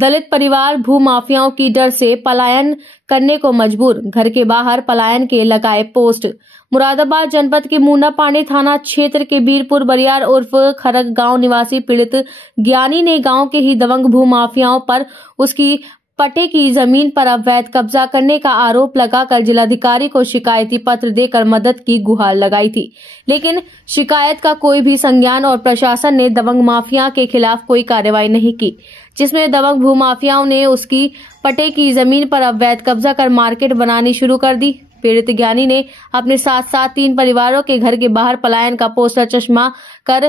दलित परिवार भूमाफियाओं की डर से पलायन करने को मजबूर, घर के बाहर पलायन के लगाए पोस्ट। मुरादाबाद जनपद के मुन्नापानी थाना क्षेत्र के बीरपुर बरियार उर्फ खरग गांव निवासी पीड़ित ज्ञानी ने गांव के ही दबंग भूमाफियाओं पर उसकी पट्टे की जमीन पर अवैध कब्जा करने का आरोप लगाकर जिलाधिकारी को शिकायती पत्र देकर मदद की गुहार लगाई थी, लेकिन शिकायत का कोई भी संज्ञान और प्रशासन ने दबंग माफिया के खिलाफ कोई कार्रवाई नहीं की, जिसमें दबंग भूमाफियाओं ने उसकी पट्टे की जमीन पर अवैध कब्जा कर मार्केट बनानी शुरू कर दी। पीड़ित ज्ञानी ने अपने साथ साथ 3 परिवारों के घर के बाहर पलायन का पोस्टर चश्मा कर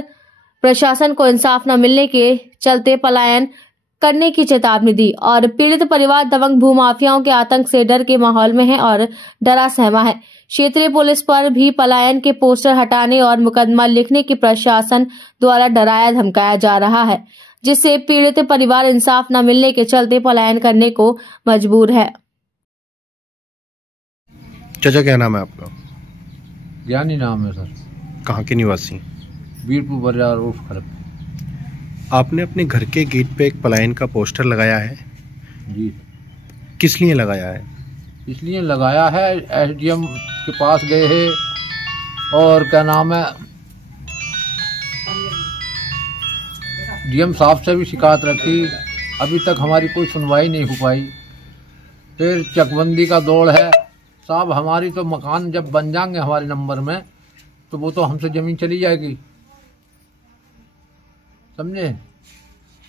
प्रशासन को इंसाफ न मिलने के चलते पलायन करने की चेतावनी दी और पीड़ित परिवार दबंग भूमाफियाओं के आतंक से डर के माहौल में है और डरा सहमा है। क्षेत्रीय पुलिस पर भी पलायन के पोस्टर हटाने और मुकदमा लिखने की प्रशासन द्वारा डराया धमकाया जा रहा है, जिससे पीड़ित परिवार इंसाफ न मिलने के चलते पलायन करने को मजबूर है। चाचा क्या नाम है आपका? ज्ञानी नाम है सर। कहाँ के निवासी? बीरपुर बरियार उर्फ खरग। आपने अपने घर के गेट पे एक पलायन का पोस्टर लगाया है जी। किस लिए लगाया है? इसलिए लगाया है, एसडीएम के पास गए हैं और क्या नाम है डीएम साहब से भी शिकायत रखी, अभी तक हमारी कोई सुनवाई नहीं हो पाई। फिर चकबंदी का दौड़ है साहब, हमारी तो मकान जब बन जाएंगे हमारे नंबर में तो वो तो हमसे ज़मीन चली जाएगी, समझे।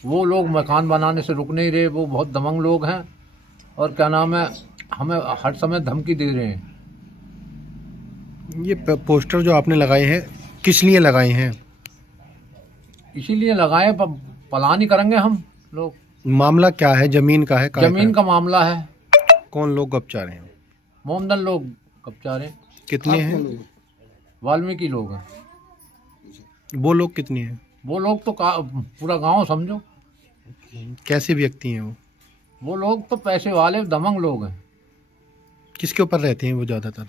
वो लोग मकान बनाने से रुक नहीं रहे, वो बहुत दबंग लोग हैं और क्या नाम है हमें हर समय धमकी दे रहे हैं। ये पोस्टर जो आपने लगाए हैं किस लिए लगाए हैं? इसीलिए लगाए, पलानी करेंगे हम लोग। मामला क्या है? जमीन का है? जमीन का मामला है। कौन लोग कब्जा रहे हैं? मोमदन लोग कब्जा रहे हैं। कितने हैं? वाल्मीकि लोग हैं। वो लोग कितने हैं? वो लोग तो पूरा गांव समझो। कैसे व्यक्ति हैं वो? वो लोग तो पैसे वाले दबंग लोग हैं। किसके ऊपर रहते हैं वो ज़्यादातर?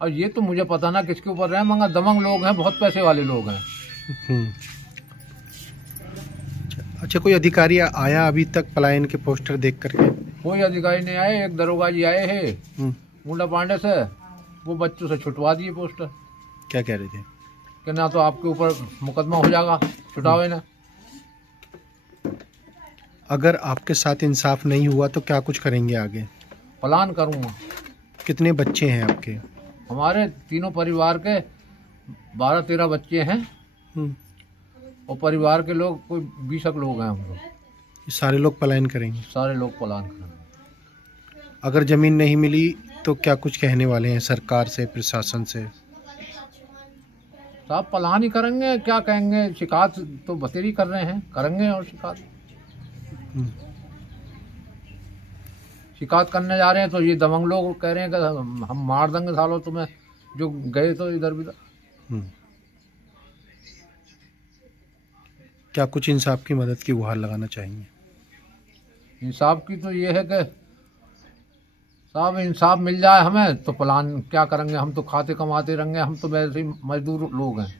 और ये तो मुझे पता ना किसके ऊपर रहे, मगर दबंग लोग हैं, बहुत पैसे वाले लोग हैं। अच्छा, कोई अधिकारी आया अभी तक पलायन के पोस्टर देख करके? कोई अधिकारी नहीं आए। एक दरोगा जी आए हैं मुंडापांडे से, वो बच्चों से छुटवा दिए पोस्टर। क्या कह रहे थे? कि ना तो आपके ऊपर मुकदमा हो जाएगा, छुटावे ना। अगर आपके साथ इंसाफ नहीं हुआ तो क्या कुछ करेंगे आगे? प्लान करूँगा। कितने बच्चे हैं आपके? हमारे तीनों परिवार के 12-13 बच्चे हैं और परिवार के लोग कोई 20 लोग हैं हम लोग। सारे लोग पलायन करेंगे? सारे लोग पलायन करेंगे। अगर जमीन नहीं मिली तो क्या कुछ कहने वाले हैं सरकार से, प्रशासन से? साहब पलान ही करेंगे, क्या कहेंगे। शिकायत तो बतेरी कर रहे हैं, करेंगे और शिकायत करने जा रहे हैं तो ये दबंग लोग कह रहे हैं कि हम मार देंगे सालों तुम्हें जो गए तो इधर उधर। क्या कुछ इंसाफ की मदद की गुहार लगाना चाहेंगे? इंसाफ की तो ये है कि साहब इंसाफ मिल जाए हमें तो प्लान क्या करेंगे। हम तो खाते कमाते रहेंगे, हम तो वैसे ही मजदूर लोग हैं,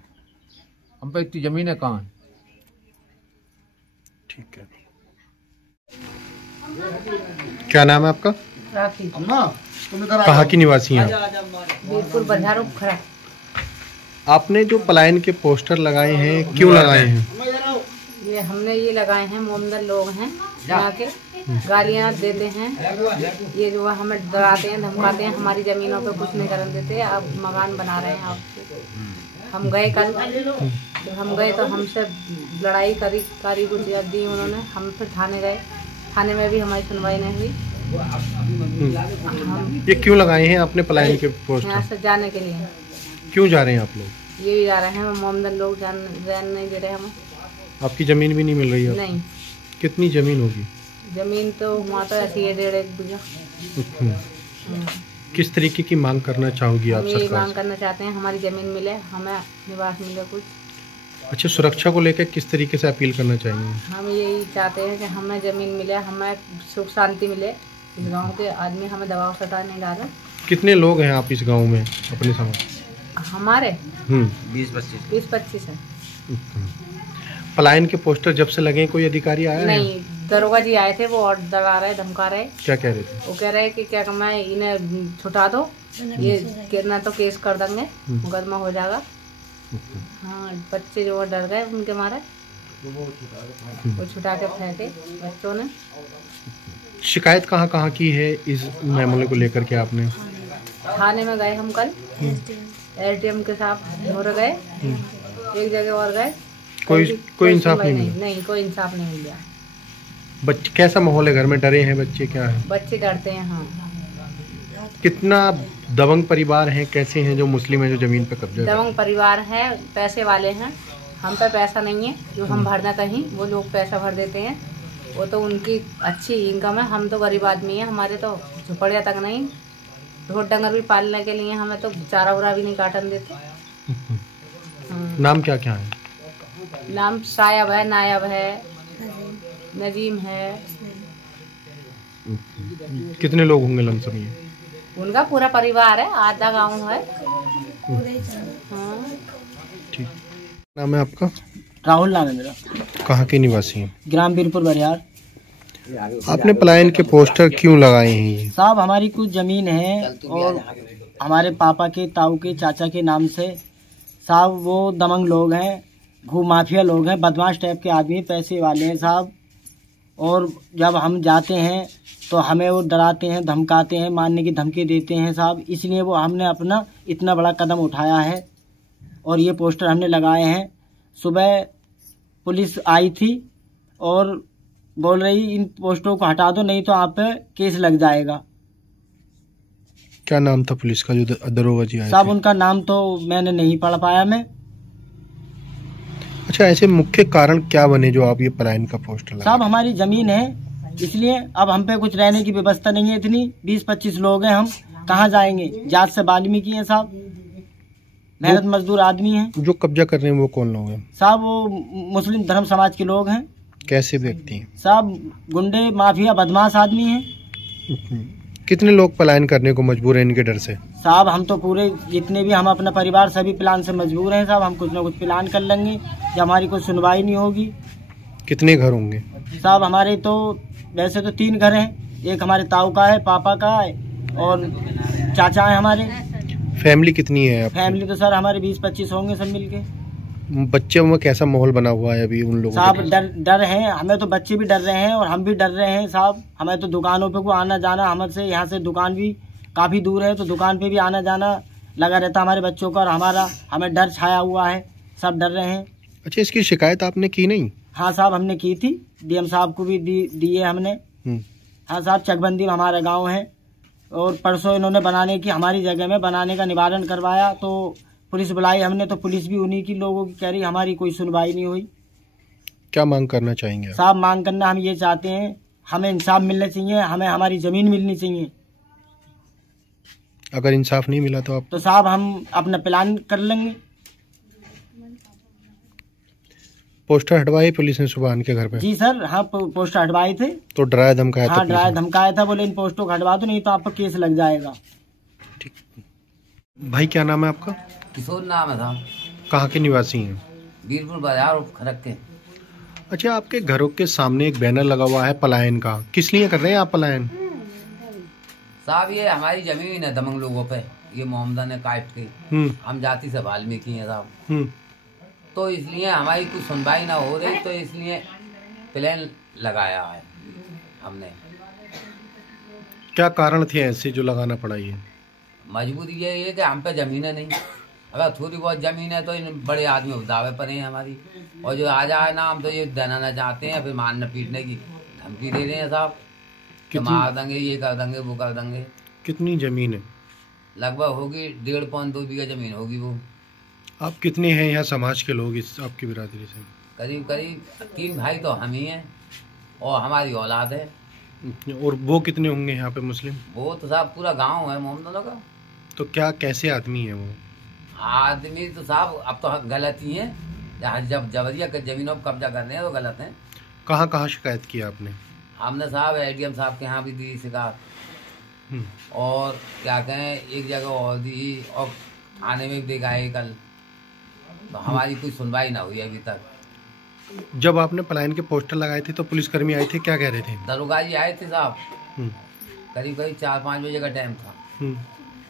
हम पे इतनी ज़मीनें कहाँ हैं। ठीक है। क्या नाम है आपका? राखी। कहाँ की निवासी हैं? बीरपुर बरियार उर्फ खरग। आपने जो पलायन के पोस्टर लगाए हैं क्यों लगाए हैं? ये हमने ये लगाए हैं, मोमदन लोग हैं यहाँ के, गालियाँ देते हैं, ये जो हमें डराते हैं, धमकाते हैं, हमारी ज़मीनों पे कुछ नहीं करने देते। अब मकान बना रहे हैं आपसे। हम गए कल, जब हम गए तो हमसे लड़ाई करी कुछ दी उन्होंने। हम फिर थाने गए, थाने में भी हमारी सुनवाई नहीं हुई। ये क्यों लगाए हैं आपने पलायन के पोस्टर? यहाँ से जाने के लिए। क्यों जा रहे हैं आप लोग? ये भी जा रहे हैं, मोमदन लोग जान नहीं दे रहे हमें। आपकी जमीन भी नहीं मिल रही है? नहीं। कितनी जमीन होगी? जमीन तो वहाँ तो ऐसी है 1.5 बीघा। किस तरीके की मांग करना चाहोगी आप सरकार से? मांग करना चाहते हैं हमारी जमीन मिले, हमें निवास मिले कुछ। अच्छा, सुरक्षा को लेकर किस तरीके से अपील करना चाहेंगे? हम यही चाहते हैं कि हमें जमीन मिले, हमें सुख शांति मिले। इस गांव के आदमी हमें दबाव सता नहीं डाले। कितने लोग हैं आप इस गांव में अपने समाज? हमारे 20-25 है। पलायन के पोस्टर जब से लगे कोई अधिकारी आया नहीं, दरोगा जी आए थे, वो और डरा रहे, धमका रहे। क्या कह रहे थे? वो कह रहे कि क्या मैं इन्हें छुटा दो, ये कितना तो केस कर देंगे, मुकदमा हो जाएगा। हाँ, बच्चे जो डर गए उनके मारे, वो छुटा के फेंके बच्चों ने। शिकायत कहाँ की है इस मामले को लेकर के आपने? थाने में गए हम कल, एसडीएम के साथ हो गए, एक जगह और गए, कोई इंसाफ नहीं मिला? नहीं, कोई इंसाफ नहीं मिला। बच्चे कैसा माहौल है घर में? डरे हैं बच्चे? क्या है? बच्चे डरते हैं। हाँ, कितना दबंग परिवार हैं, कैसे हैं जो मुस्लिम है जो जमीन पे कब्जा? दबंग परिवार है, पैसे वाले हैं, हम पे पैसा नहीं है जो हम भरना कहीं, वो लोग पैसा भर देते हैं, वो तो उनकी अच्छी इनकम है। हम तो गरीब आदमी हैं, हमारे तो झुपड़िया तक नहीं, ढोर डंगर भी पालने के लिए हमें तो चारा उरा भी नहीं काटन देते। नाम क्या क्या है? नाम सायब है, नायब है, नजीम है। कितने लोग होंगे लमसम ये? उनका पूरा परिवार है, आधा गांव है। हाँ। ठीक। नाम है आपका? राहुल नाम है मेरा। कहाँ के निवासी हैं? ग्राम बीरपुर बरियार। आपने पलायन के पोस्टर क्यों लगाए हैं ये? साहब, हमारी कुछ जमीन है और हमारे पापा के, ताऊ के, चाचा के नाम से। साहब, वो दमंग लोग हैं, घू माफिया लोग हैं, बदमाश टाइप के आदमी, पैसे वाले हैं साहब। और जब हम जाते हैं तो हमें वो डराते हैं, धमकाते हैं, मारने की धमकी देते हैं साहब। इसलिए वो हमने अपना इतना बड़ा कदम उठाया है और ये पोस्टर हमने लगाए हैं। सुबह पुलिस आई थी और बोल रही इन पोस्टरों को हटा दो, नहीं तो आप पे केस लग जाएगा। क्या नाम था पुलिस का जो दरोगा जी आए साहब, थे? उनका नाम तो मैंने नहीं पढ़ पाया मैं। अच्छा, ऐसे मुख्य कारण क्या बने जो आप ये पलायन का पोस्टर लगाए? साहब, हमारी जमीन है, इसलिए अब हम पे कुछ रहने की व्यवस्था नहीं है इतनी। 20-25 लोग हैं, हम कहाँ जाएंगे? जात से वाल्मीकि हैं साहब, मेहनत मजदूर आदमी हैं। जो कब्जा कर रहे हैं वो कौन लोग हैं? साहब, वो मुस्लिम धर्म समाज के लोग हैं। कैसे व्यक्ति हैं? साहब, गुंडे, माफिया, बदमाश आदमी हैं। कितने लोग पलायन करने को मजबूर हैं इनके डर से? साहब, हम तो पूरे जितने भी हम अपना परिवार सभी प्लान से मजबूर हैं साहब। हम कुछ ना कुछ प्लान कर लेंगे जब हमारी कोई सुनवाई नहीं होगी। कितने घर होंगे? साहब, हमारे तो वैसे तो 3 घर हैं, एक हमारे ताऊ का है, पापा का है और चाचा है हमारे। फैमिली कितनी है आपकी? फैमिली तो सर हमारे 20-25 होंगे सब मिलके। बच्चों में कैसा माहौल बना हुआ है अभी उन लोगों साहब? के? डर हैं, हमें तो बच्चे भी डर रहे हैं और हम भी डर रहे हैं साहब। हमें तो दुकानों पे को आना जाना, हमसे यहाँ से दुकान भी काफी दूर है, तो दुकान पे भी आना जाना लगा रहता हमारे बच्चों का और हमारा। हमें डर छाया हुआ है, सब डर रहे हैं। अच्छा, इसकी शिकायत आपने की नहीं? हाँ साहब, हमने की थी, डीएम साहब को भी दी है हमने। हाँ साहब, चकबंदी में हमारा गांव है और परसों इन्होंने बनाने की, हमारी जगह में बनाने का निवारण करवाया, तो पुलिस बुलाई हमने, तो पुलिस भी उन्हीं की लोगों की कह रही, हमारी कोई सुनवाई नहीं हुई। क्या मांग करना चाहेंगे आप? साहब, मांग करना हम ये चाहते हैं, हमें इंसाफ मिलना चाहिए, हमें हमारी जमीन मिलनी चाहिए। अगर इंसाफ नहीं मिला तो आप? तो साहब, हम अपना प्लान कर लेंगे। पोस्टर हटवाए पुलिस ने सुबह के घर पे? जी सर, हाँ, पोस्टर हटवाए थे। तो डराया धमकाया? हाँ, डराया धमकाया था, बोले इन पोस्टों को हटवा दो, नहीं तो आपको केस लग जाएगा। ठीक। भाई, क्या नाम है आपका? किशोर नाम है साहब। कहाँ के निवासी हैं? बीरपुर बाजार खड़क के। अच्छा, आपके घरों के सामने एक बैनर लगा हुआ है पलायन का, किस लिए कर रहे हैं आप पलायन? साहब, ये हमारी जमीन है दमंग लोगों पे, ये मोहम्मदा ने काट के। हम जाति से वाल्मीकि हैं साहब, तो इसलिए हमारी कुछ सुनवाई ना हो रही, तो इसलिए प्लान लगाया है हमने। क्या कारण थे ऐसे जो लगाना पड़ा? ये मजबूरी ये है कि हम पे जमीनें नहीं, अगर थोड़ी बहुत जमीन है तो इन बड़े आदमी दावे पर हैं हमारी, और जो आ जाए ना, हम तो ये देना चाहते हैं, फिर मारने पीटने की धमकी दे रहे हैं साहब, कि मार देंगे, ये कर देंगे, वो कर देंगे। कितनी जमीन है? लगभग होगी 1.5-2 बीघा जमीन होगी वो। आप कितने हैं यहाँ समाज के लोग इस आपकी बिरादरी से? करीब 3 भाई तो हम ही हैं और हमारी औलाद है। और वो कितने होंगे यहाँ पे मुस्लिम? वो तो साहब पूरा गांव है मोहम्मदों का। तो क्या कैसे आदमी है वो? आदमी तो साहब अब तो गलत ही है, जब जबरिया के जमीनों पर कब्जा करने हैं तो गलत है। कहाँ कहाँ शिकायत की आपने? हमने साहब एडीएम साहब के यहाँ भी दी शिकायत, और क्या कहें एक जगह और दी, और थाने में भी गए कल, तो हमारी कोई सुनवाई ना हुई अभी तक। जब आपने पलायन के पोस्टर लगाए थे तो पुलिसकर्मी आए थे, क्या कह रहे थे? दरोगा जी आए थे साहब, करीब 4-5 बजे का टाइम था।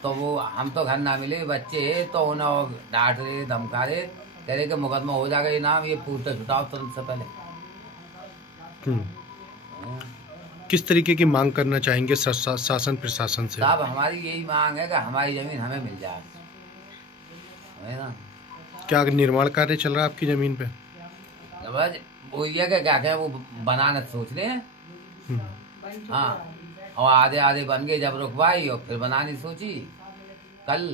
तो वो हम तो घर ना मिले, बच्चे तो उन्हें डांट रहे, धमका रहे, कह रहे कि मुकदमा हो जाएगा, ये नाम, ये पूछते छुटाओ तुरंत से पहले। किस तरीके की मांग करना चाहेंगे शासन प्रशासन से? साहब हमारी यही मांग है कि हमारी जमीन हमें मिल जाए, है ना। क्या निर्माण कार्य चल रहा है आपकी जमीन पे? वो ये क्या कहें, वो बनाना सोच रहे हैं। हाँ, और आधे आधे बन गए, जब रुकवाई और फिर बनानी सोची कल,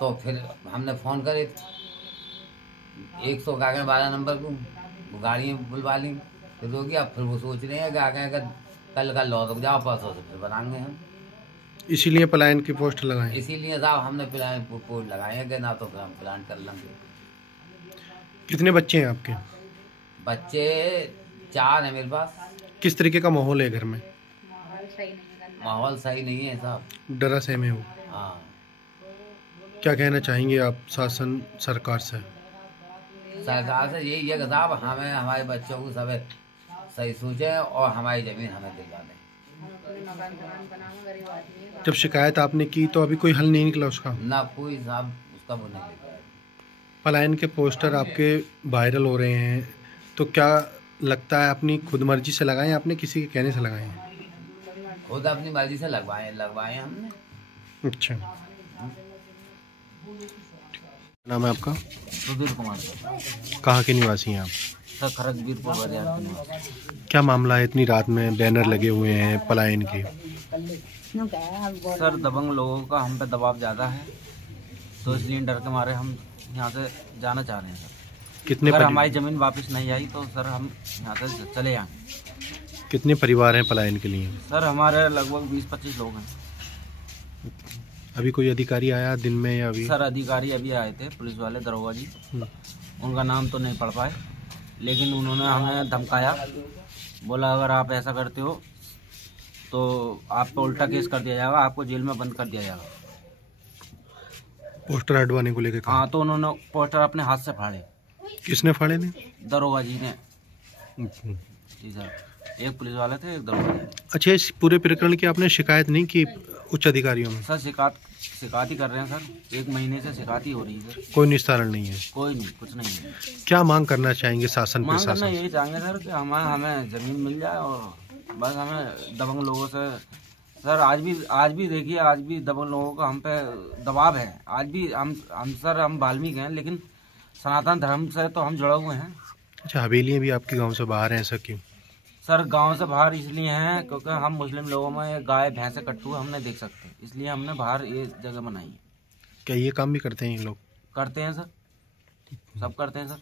तो फिर हमने फोन करे 112 नंबर को, वो गाड़ियाँ बुलवा ली, फिर हो गया। फिर वो सोच रहे हैं कि आगे कल लौट रुक जाओ, परसों से फिर बनाएंगे हम। इसीलिए पलायन के पोस्टर लगाए? इसीलिए साहब हमने पलायन पोस्ट लगाए हैं कि ना तो फिर हम प्लान कर लेंगे। कितने बच्चे हैं आपके? बच्चे 4 हैं मेरे पास। किस तरीके का माहौल है घर में? माहौल सही नहीं है साहब, डरा सहमे हो। हाँ। क्या कहना चाहेंगे आप शासन सरकार से? सरकार से यही है कि साहब हमें हमारे बच्चों को सब सही सोचे और हमारी जमीन हमें दिलवा दें। जब शिकायत आपने की तो अभी कोई हल नहीं निकला उसका? ना कोई साहब उसका वो नहीं निकला। पलायन के पोस्टर आपके वायरल हो रहे हैं, तो क्या लगता है अपनी खुद मर्जी से लगाए हैं, आपने किसी के कहने से लगाए हैं? खुद अपनी मर्जी से लगवाए हमने। अच्छा, नाम है आपका? सुधीर कुमार। कहाँ के निवासी हैं आप? सर खरगवीरपुर बाजार के निवासी। क्या मामला है, इतनी रात में बैनर लगे हुए हैं पलायन के? सर दबंग लोगों का हम पे दबाव ज़्यादा है, तो इसलिए डर के मारे हम यहाँ से जाना चाह रहे हैं सर। कितने अगर हमारी ज़मीन वापस नहीं आई तो सर हम यहाँ से चले जाएँ। कितने परिवार हैं पलायन के लिए? सर हमारे लगभग 20-25 लोग हैं। अभी कोई अधिकारी आया दिन में या अभी? सर अधिकारी अभी आए थे, पुलिस वाले, दरोगा जी। उनका नाम तो नहीं पढ़ पाए, लेकिन उन्होंने हमें धमकाया, बोला अगर आप ऐसा करते हो तो आप पे उल्टा केस कर दिया जाएगा, आपको जेल में बंद कर दिया जाएगा। पोस्टर हटवाने को लेकर? हाँ, तो उन्होंने पोस्टर अपने हाथ से फाड़े। किसने फाड़े ने? दरोगा जी ने। जी सर, एक पुलिस वाले थे, एक दरोगा जी। अच्छा, इस पूरे प्रकरण की आपने शिकायत नहीं की उच्च अधिकारियों में? सर शिकायत ही कर रहे हैं सर, 1 महीने से शिकायत ही हो रही है सर। कोई निस्तारण नहीं है? कोई नहीं, कुछ नहीं है। क्या मांग करना चाहेंगे शासन मांग करना प्रशासन? यही चाहेंगे सर कि हमें ज़मीन मिल जाए, और बस हमें दबंग लोगों से सर आज भी देखिए, आज भी दबंग लोगों का हम पे दबाव है। आज भी हम वाल्मीकि हैं, लेकिन सनातन धर्म से तो हम जुड़े हुए हैं। अच्छा, हवेलियाँ भी आपके गांव से बाहर हैं, ऐसा क्यों? सर गांव से बाहर इसलिए हैं क्योंकि हम मुस्लिम लोगों में गाय भैंसे कट्टू हम नहीं देख सकते, इसलिए हमने बाहर ये जगह बनाई है। क्या ये काम भी करते हैं ये लोग? करते हैं सर, सब करते हैं सर।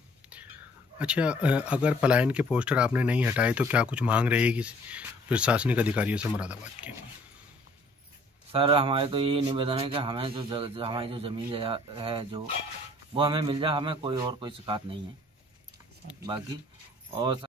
अच्छा, अगर पलायन के पोस्टर आपने नहीं हटाए तो क्या कुछ मांग रहेगी प्रशासनिक अधिकारियों से मुरादाबाद की? सर हमारे तो यही निवेदन है कि हमें हमारी जो ज़मीन है जो वो हमें मिल जाए, हमें कोई शिकायत नहीं है बाकी। और